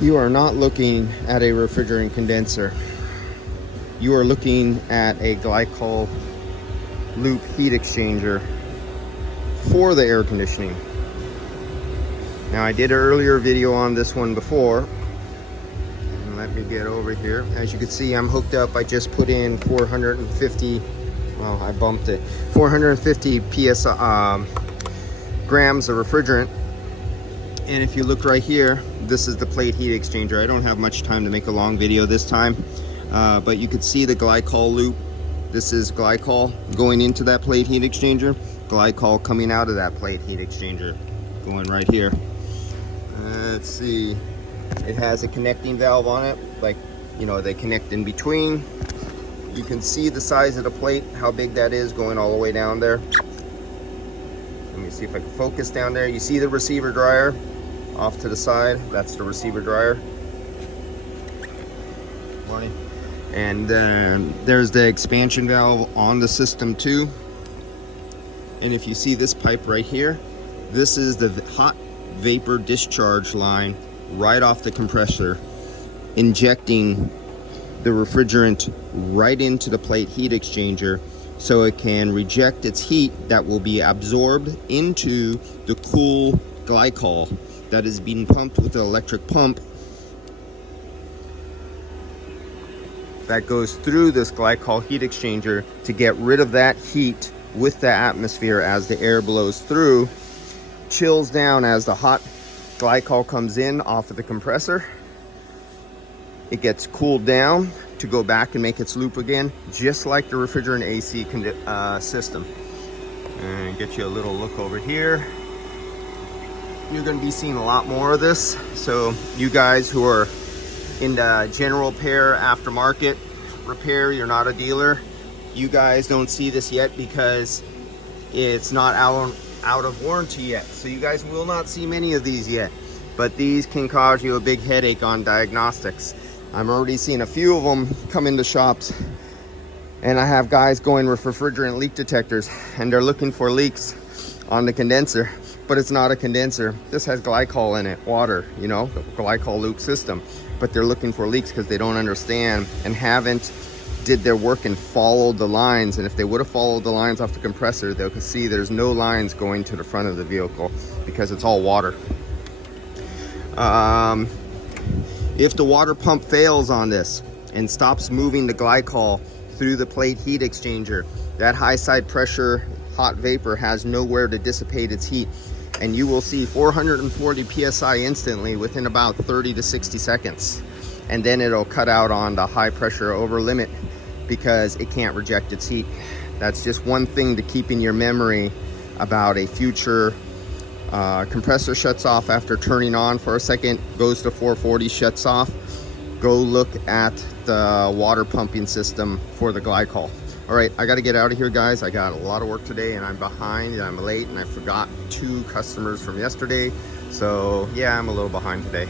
You are not looking at a refrigerant condenser. You are looking at a glycol loop heat exchanger for the air conditioning. Now, I did an earlier video on this one before. And let me get over here. As you can see, I'm hooked up. I just put in 450, well, I bumped it, 450 grams of refrigerant. And if you look right here, this is the plate heat exchanger. I don't have much time to make a long video this time, but you can see the glycol loop. This is glycol going into that plate heat exchanger, glycol coming out of that plate heat exchanger, going right here. Let's see, it has a connecting valve on it, like, you know, they connect in between. You can see the size of the plate, how big that is, going all the way down there. Let me see if I can focus down there. You see the receiver dryer off to the side, that's the receiver dryer. Morning. And then there's the expansion valve on the system too. And if you see this pipe right here, this is the hot vapor discharge line right off the compressor, injecting the refrigerant right into the plate heat exchanger so it can reject its heat that will be absorbed into the cool glycol that is being pumped with the electric pump that goes through this glycol heat exchanger to get rid of that heat with the atmosphere as the air blows through, chills down as the hot glycol comes in off of the compressor. It gets cooled down to go back and make its loop again, just like the refrigerant AC system. And get you a little look over here. You're going to be seeing a lot more of this. So you guys who are in the general repair, aftermarket repair, you're not a dealer, you guys don't see this yet because it's not out of warranty yet. So you guys will not see many of these yet, but these can cause you a big headache on diagnostics. I'm already seeing a few of them come into shops, and I have guys going with refrigerant leak detectors and they're looking for leaks on the condenser, but it's not a condenser. This has glycol in it, water, you know, the glycol loop system, but they're looking for leaks because they don't understand and haven't did their work and followed the lines. And if they would have followed the lines off the compressor, they could see there's no lines going to the front of the vehicle because it's all water. If the water pump fails on this and stops moving the glycol through the plate heat exchanger, that high side pressure hot vapor has nowhere to dissipate its heat, and you will see 440 psi instantly within about 30 to 60 seconds. And then it'll cut out on the high pressure over limit because it can't reject its heat. That's just one thing to keep in your memory about a future compressor shuts off after turning on for a second, goes to 440, shuts off. Go look at the water pumping system for the glycol. All right, I got to get out of here, guys. I got a lot of work today and I'm behind and I'm late and I forgot 2 customers from yesterday. So yeah, I'm a little behind today.